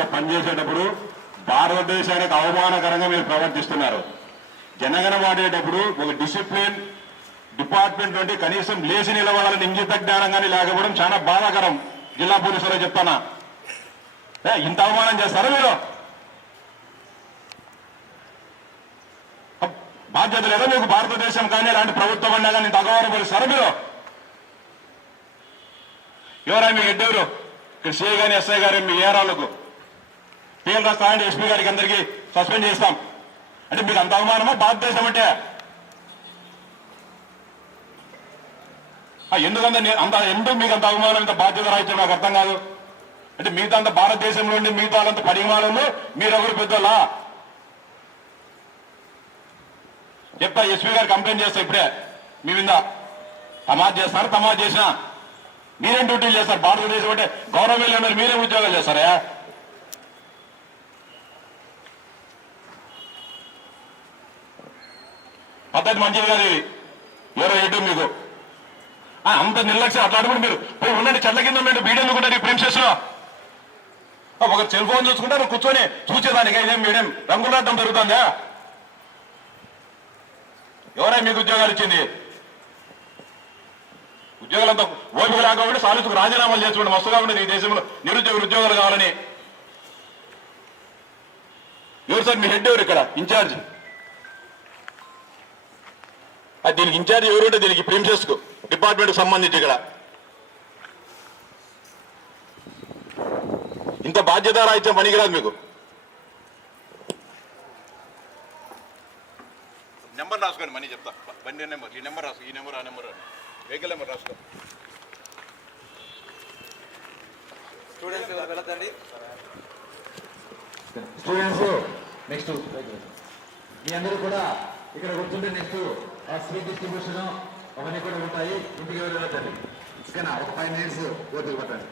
సంస్థలో పనిచేసేటప్పుడు భారతదేశానికి అవమానకరంగా మీరు ప్రవర్తిస్తున్నారు. జనగణ వాడేటప్పుడు ఒక డిసిప్లిన్ డిపార్ట్మెంట్ నుండి కనీసం లేచి నిలబడాలని ఇంగిత జ్ఞానం కానీ లేకపోవడం చాలా బాధాకరం. జిల్లా పోలీసులో చెప్తానా, ఇంత అవమానం చేస్తారా మీరు? బాధ్యత లేదా మీకు? భారతదేశం కానీ ఇలాంటి ప్రభుత్వం అన్నా కానీ ఇంత అగౌరవపరుస్తారా మీరు? ఎవరా మీకు ఎడ్డెవరు? ఇక్కడ సిఐ గాని ఎస్ఐ గారు మీ ఏరాలకు పేర్లు రాస్తామంటే ఎస్పీ గారికి అందరికీ సస్పెండ్ చేస్తాం అంటే మీకు అంత అవమానమా భారతదేశం అంటే? ఎందుకు మీకు అంత అవమానం, ఇంత బాధ్యత రాయించడం నాకు అర్థం కాదు. అంటే మిగతా అంత భారతదేశంలో ఉండి మిగతా అంత పరిమాణంలో మీరెవరు పెద్దోళ్ళా? చెప్తా, ఎస్పీ గారు కంప్లైంట్ చేస్తా ఇప్పుడే మీ మీద. తమాజ్ చేస్తారు, తమాజ్ చేసినా మీరేం డ్యూటీలు చేస్తారు? భారతదేశం అంటే గౌరవం వెళ్ళిన మీరేం ఉద్యోగాలు చేస్తారా? పద్ధతి మంచిది కాదు ఇది. ఎవరో ఏంటో మీకు అంత నిర్లక్ష్యం. అట్లాంటి మీరు పోయి ఉండండి, చెట్ల కింద ఉండండి. మీడియం కూడా ప్రేమ్ లో ఒక సెల్ ఫోన్ చూసుకుంటారు, కూర్చొని చూసేదానికి ఇదేం మీడియం రంగులాటం జరుగుతుందా? ఎవరై మీకు ఉద్యోగాలు ఇచ్చింది? ఉద్యోగాలంతా ఓపిక రాకపోతే సాలుకు రాజీనామాలు చేసుకోండి. మస్తుగా ఉండేది ఈ దేశంలో నిరుద్యోగులు ఉద్యోగాలు కావాలని. ఎవరు సార్ మీ హెడ్? ఎవరు ఇక్కడ ఇన్ఛార్జ్? దీనికి ఇన్ఛార్జ్ ఎవరుంటే దీనికి ప్రిన్సెస్ కు డిపార్ట్మెంట్ సంబంధించి ఇక్కడ ఇంత బాధ్యత రాయించడం పనికిరాదు మీకు. నెంబర్ రాసుకోండి, మనీ చెప్తా. బండి నెంబర్, ఈ నెంబర్ రాసుకో, ఈ నెంబర్ ఆ నెంబర్ వెహికల్ నెంబర్ రాసుకో. స్టూడెంట్స్ నెక్స్ట్ మీ అందరూ కూడా ఇక్కడ కూర్చుంటే నెక్స్ట్ స్వీట్ డిస్ట్రిబ్యూషన్ అవన్నీ కూడా ఉంటాయి. ఇంటికి వెళ్ళి ఓకేనా? ఒక 5 minutes ఓపిక పట్టండి.